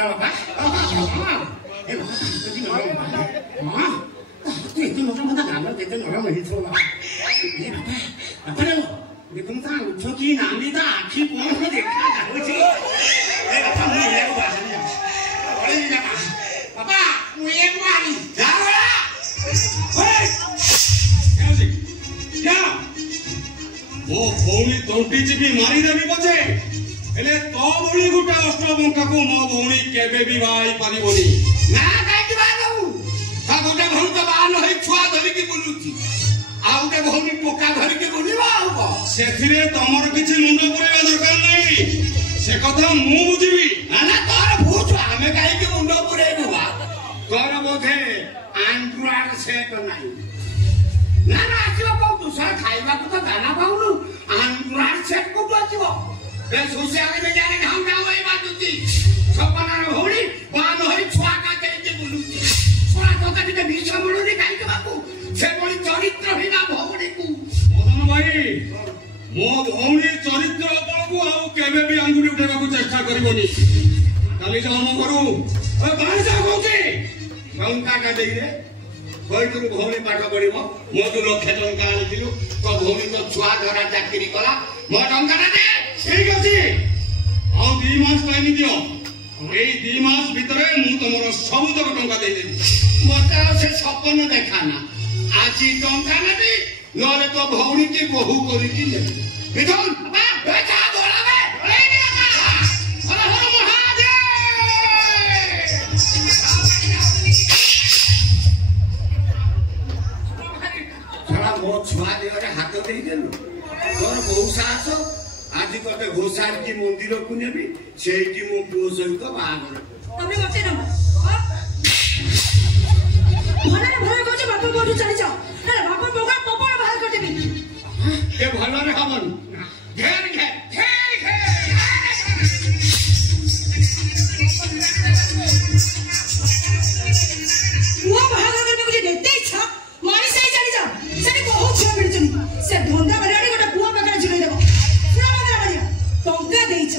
बोला बाबा ए बाबा तुझी नरम हां तू इतनी मोटा मोटा गाना देते नरम नहीं छोड़ा ए बाबा बाबा देखो ता छोटी नामी ता आखी कौन को देखा जाओ छी ए बाबा मुझे ले बाबा अरे जा बाबा मुझे मारी जाओ ओए क्या जी क्या वो भौणी तंटी चिपी मारी देबी पछे एले तो भौणी गुटा अष्टबंका को मो भौणी केबे भी भाई परिबोनी ना काई की बात हूं ता गोटे भौणी तो बान होई छुआ धरि की बुलुची आ गोटे भौणी पोका धरि की बुलिबा आउ सेथिरे तमर किछि मुंड पुरेबा दरकार नै से कथा मु बुझिबी ना ना तोर भूत हमें काई के मुंड पुरेबा तोर बोधे आंड्रार से तो नहीं ना ना आछो को दूसरा खाइबा को तो दाना पाउनु आंड्रार से को बचिबो बे सोसे आगे में जाने हम ना होई बात होती सपनार भौणी बान होई छुआ का देके बुलुची छुआ तो कभी के बीच में मुड़ी काई के बापू से बड़ी चरित्रहीन भौणी को मदन भाई मो भौणी चरित्र अपनकू आ केबे भी अंगुली उठेबा को चेष्टा करबोनी काली जन्म करू ए बाई जा कोचे टंका का देई रे कोई तू भौणी पाठ पढिबो मो तू लक्ष्य टंका आनिथिलु तो भौणी तो छुआ धरा चाकरी कला मो टंका ना दे ठीक अछि आ 2 मास टाइम दियो एई 2 मास भितरे मु तमरो सब तक टंका देई देबी मते से सपन देखाना आज टंका ना दे नरे तो भौणी के बहु करी की ले विधन बा बेटा बोलावे ए निया हर हर महादेव थोड़ा मो छुआ देरे हाथ देई देलु तोर बहु साहस आज तोते घोषार की मंदिर को नेबी सेठी मो पुओ सहित बागर तमे बचे न भले भले कोचे बापा कोठू चली जाओ अरे बापा बोगा पपड़ बाहर कर देबी ए भलो रे हवन घेर घेर घेर घेर वो बाहर कर में मुझे देखते इच्छा मारी से चली जाओ सेठी बहुत छे मिल चुनी से धंधा बराड़ी गोटा पुआ पकड़ जिले देबो पुरा मगरा बनिया टंका देइछ